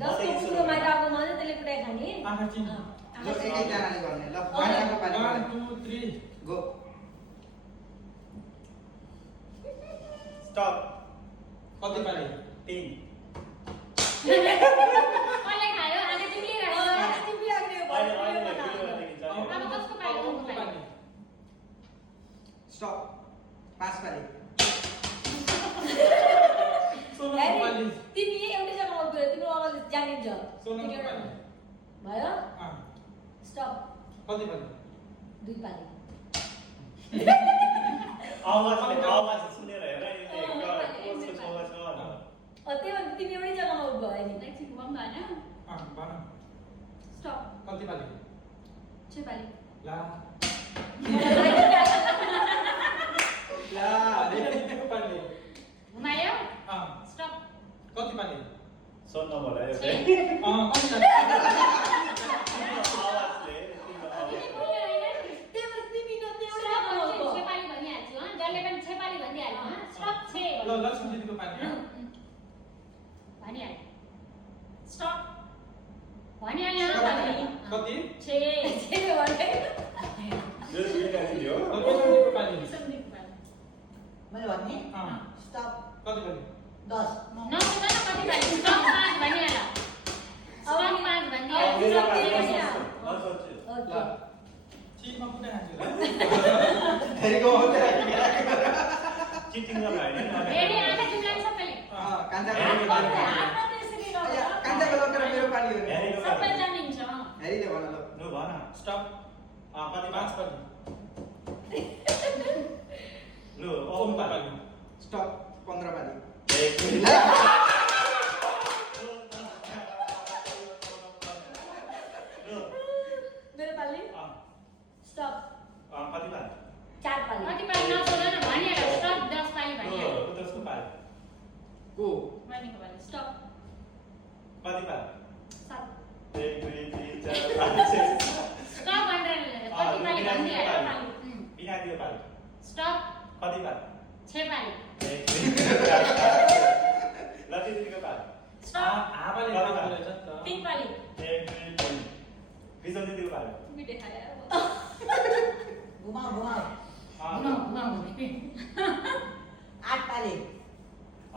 जसको कुरोमा आगो मजा त्यसले कुटाइ खाने आँखा चिन ल एकैजनाले गर्ने ल वानको पाली 1 2 3 गो स्टप कति पाली 3 कसले खायो आधा तिमीले खायो तिमी लाग्ने हो अब कसको पाली उनको पाली स्टप 5 पाली सोनाको पाली तिमी एउटै जग्गामा उभियो तिम्रो आवाज जानिन्छ सोनाको पाली भयो अ स्टप कति पाली 2 पाली आवाज सुनेर हेर यसले कसको छ त्यही भएर तिमी एउटै जग्गामा उभ्यो होइन एकछिन घुमाउँ भएन अ भन स्टप कति पाली 6 पाली ला ला कति पाली घुमायो अ स्टप कति पाली सुन्न होला यो कति पाली आवाजले तिमी बोल्यो हैन त्यही भएर तिमी न त्यो एउटै स्टप जग्गामा उभ्यो 6 पाली भनिहाल्छु ह जसले पनि 6 पाली भनिहाल्यो ह स्टप 6 ल लक्ष्मी दिदीको पाली भनिहाल्यो स्टप भनिहाल्यो कति 6 त्यही भने यो दियो लक्ष्मीको पाली मैले भन्ने अ स्टप कति पाली 10 नसुन न कति पाली स्टप 5 भनिहाल्यो स्टप 5 भनिहाल्यो मेरो स्टप पाली 6 नसोच्छु ओके चिजमा कुनै हान्छु फेरिको मात्रै चिटिङ गर्न हैन रेडी आधा तिमीलाई सबैले कान्छाको हातमा त्यसरी नगर कान्छाको लगेर मेरो पाली हो नि सबै जानिन्छ हेरिले भन ल लु भन स्टप कति 5 पाली लु सोमको पाली स्टप 15 पाली मेरो पाली स्टप कति पाल 4 पाली कति पाली नसुन न भनिहाल्यो स्टप 10 पाली भनिहाल्यो त्यसको पाल को बहिनीको पाली स्टप कति पाल 7 1 2 3 4 5 6 स्टप भनेर कति पाली भनिहाल्यो बिना दियो पाल स्टप कति पाल 6 पाली लति दिदीको पाल स्टप हावाले कति काम पाली? गरेछ नि त 3 पाली 1 2 3 बिजन दिदीको पाल तिमी देखायो घुमाऊ घुमाऊ घुमाउ 8 पाली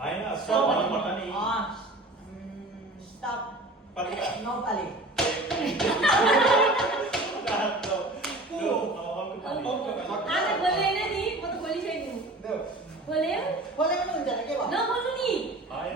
हैन स्टप भन्नुपर्छ नि स्टप कति पाल 9 पाली आज बोल्दैन नि म त बोलिसकेको देऊ बोल्यो बोले पनि हुन्छ के भयो नबोल्नु नि